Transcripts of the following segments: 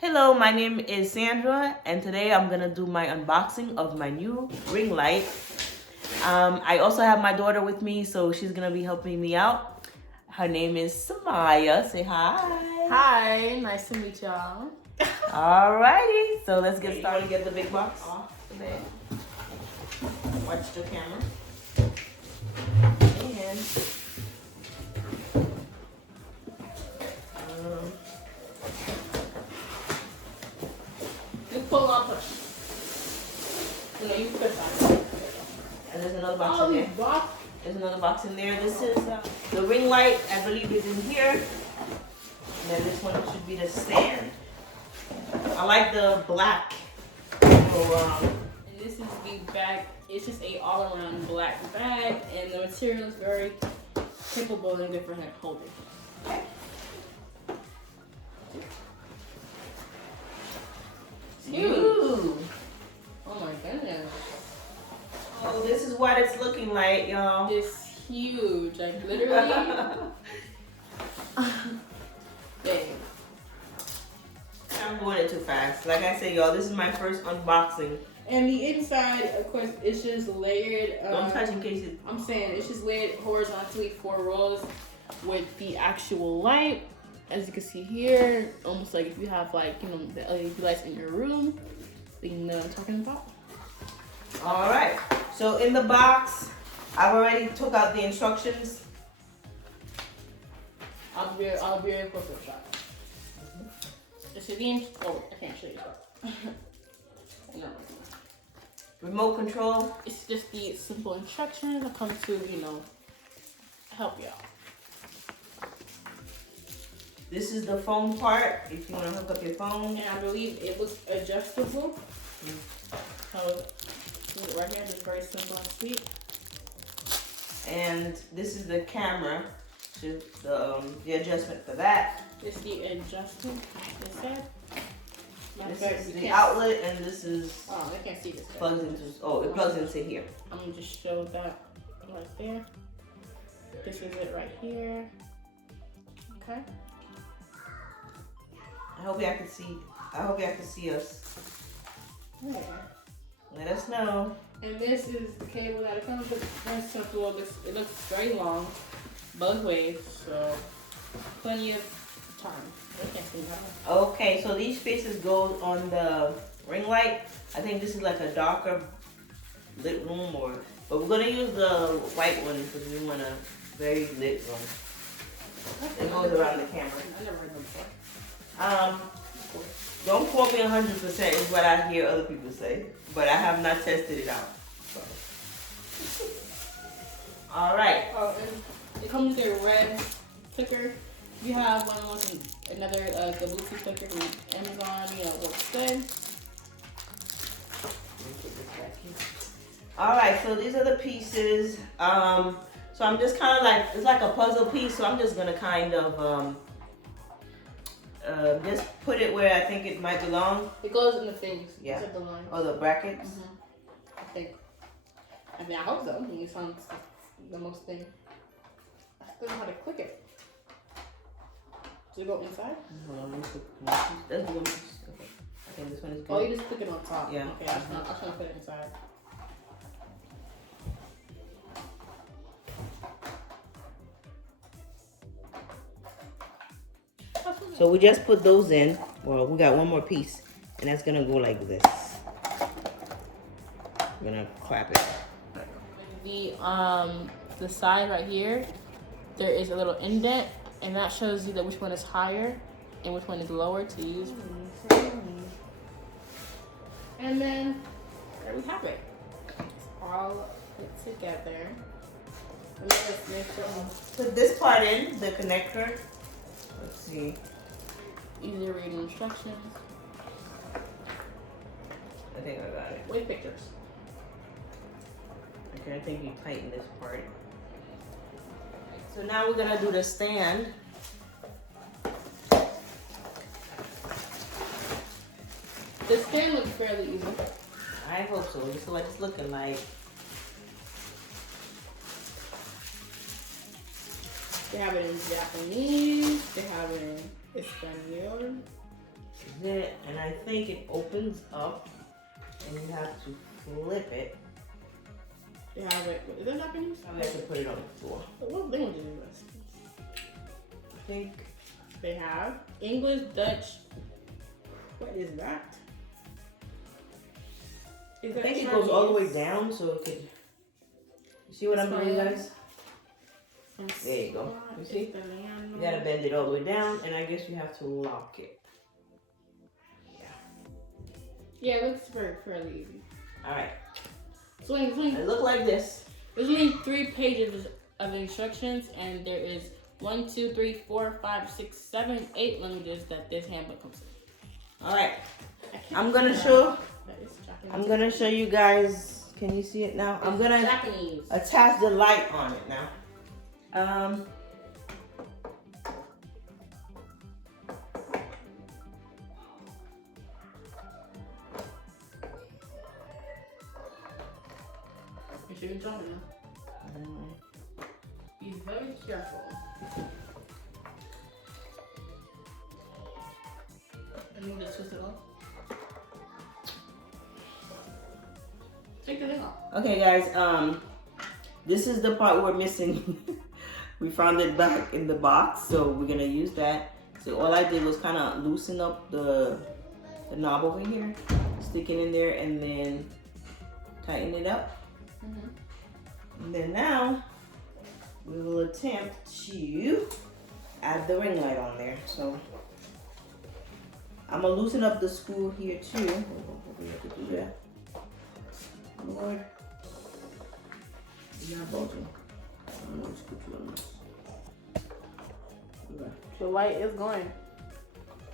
Hello, my name is Sandra, and today I'm gonna do my unboxing of my new ring light. I also have my daughter with me, so she's gonna be helping me out. Her name is Samaya. Say hi. Hi, nice to meet y'all. Alrighty, so let's get started. Get the big box off the bed. Watch the camera. And You pull on push. No, you push on. and there's another box in there. Box. There's another box in there. This is the ring light, I believe, is in here. And then this one should be the stand. I like the black. So, This is the bag. It's just a all-around black bag, and the material is very capable and good for hand holding. okay. Huge. Ooh. Oh my goodness. Oh, this is what it's looking like, y'all. It's huge. Like literally. Dang. I'm doing it too fast. Like I said, y'all, this is my first unboxing. And the inside, of course, it's just layered. Don't touch in case it. I'm saying it's just layered horizontally 4 rows with the actual light. As you can see here, almost like if you have like, the LED lights in your room, you know what I'm talking about. All right. So in the box, I've already took out the instructions. I'll be a quick shot. It's the oh, I can't show you that. No. Remote control. It's just the simple instructions that come to, help you out. This is the phone part, if you want to hook up your phone. And I believe it looks adjustable. So, right here, just very simple and sweet. And this is the camera, the adjustment for that. It's the adjustment, it said. This is the outlet, and this is Oh, I can't see this. plugs into. Oh, it plugs into here. I'm gonna just show that right there. This is it right here. Okay. I hope y'all can see. I hope y'all can see us. Okay. Let us know. And this is the cable that it comes with. Very simple. It looks very long, both ways, so plenty of time. I can't see that. Okay, so these spaces go on the ring light. I think this is like a darker lit room, but we're gonna use the white one because we want a very lit room. It goes around the camera. I never heard them before. Don't quote me 100% is what I hear other people say, but I have not tested it out. So. All right. Oh, and it comes with a red clicker. You have one with another the Bluetooth clicker from Amazon. Works good. All right, so these are the pieces. So I'm just kind of like, it's like a puzzle piece, so I'm just gonna kind of just put it where I think it might belong. It goes in the things. Yeah. The line. Oh, the brackets. I think. I hope so. You found the most thing. I don't know how to click it. Does it go inside? Hold on, let me click one piece. That's the one piece. Okay. I think this one is good. Oh, you just click it on top. Yeah. Okay, I was trying to put it inside. So we just put those in. Well, we got one more piece, and that's gonna go like this. I'm gonna clap it. The side right here, there is a little indent, and that shows you that which one is higher and which one is lower to use. And then there we have it. It's all put together. And then let's make sure. Put this part in, the connector. Let's see. Easy reading instructions. I think I got it. With pictures. Okay, I think you tighten this part. So now we're gonna do the stand. The stand looks fairly easy. I hope so. This is what it's looking like. They have it in Japanese. They have it in Espanol. This is it. I think it opens up and you have to flip it. They have it. Is that Japanese? I have to put it on the floor. What language is this? I think They have English, Dutch. What is that? Is I think it goes all the way down so it can. You see what I'm doing, guys? There you go. You see? You gotta bend it all the way down, and I guess you have to lock it. Yeah, it looks fairly easy. All right. Swing. It look like this. There's only 3 pages of instructions, and there is 1, 2, 3, 4, 5, 6, 7, 8 languages that this handbook comes in. All right. I'm gonna show. That is Japanese. I'm gonna show you guys. Can you see it now? I'm gonna Japanese. attach the light on it now. You should be jumping now. Be very careful. And you just twist it off. Take the thing off. Okay, guys. This is the part we're missing. We found it back in the box, so we're gonna use that. So all I did was kind of loosen up the knob over here, stick it in there, and then tighten it up. And then now we will attempt to add the ring light on there. So I'm gonna loosen up the screw here too. We have to do that. Lord, you're not bulging. I'm gonna scoop you on this. The light is going.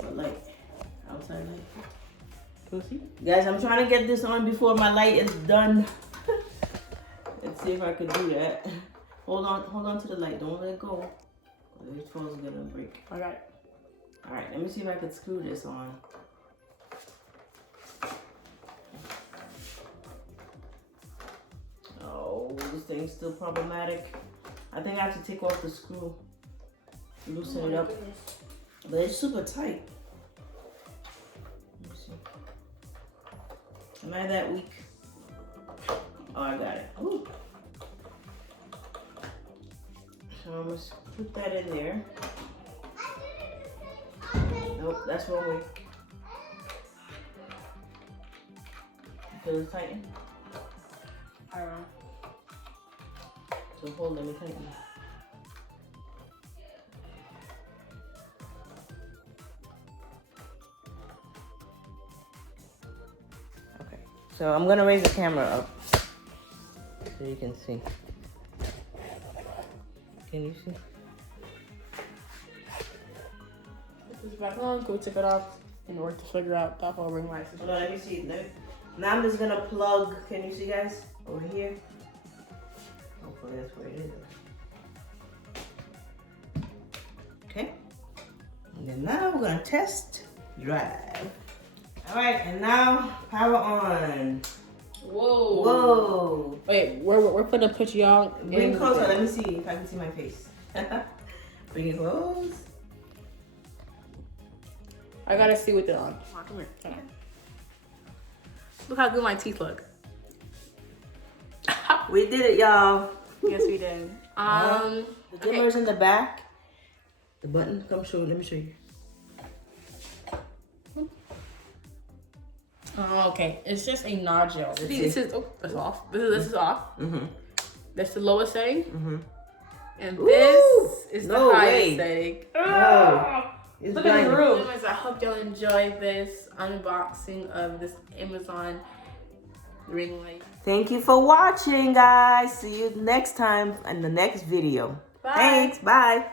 What light? Outside light. Pussy. Guys, I'm trying to get this on before my light is done. Let's see if I could do that. Hold on to the light. Don't let go. This phone's gonna break. I got it. All right, let me see if I could screw this on. Oh, this thing's still problematic. I think I have to take off the screw, loosen it up. Goodness. But it's super tight. Let me see. Am I that weak? Oh, I got it. Ooh. So I'm gonna put that in there. Nope, that's wrong way. Feel it tighten? I don't know. So hold, let me tighten. Okay, so I'm gonna raise the camera up so you can see. Can you see? Put this back on, go take it off in order to figure out that whole ring light Hold on, let me see. Now I'm just gonna plug, can you see guys? Over here. Hopefully that's where it is. Okay. And then now we're gonna test drive. Alright, and now power on. Whoa. Whoa. Wait, we're gonna put y'all Bring closer, let me see if I can see my face. Bring it close. I gotta see with it on. Come here. Come on. Look how good my teeth look. We did it, y'all. Yes, we did. The dimmer's in the back. The button, come show it, let me show you. Oh, okay. It's just a nodule. Let's See, this see. is that's off. This is off. Mm-hmm. That's the lowest setting. Mm-hmm. And Ooh, this is the no highest way. setting. No. It's Look at blinding. the room. I hope y'all enjoyed this unboxing of this Amazon ring light. Thank you for watching, guys. See you next time in the next video. Bye. Thanks. Bye.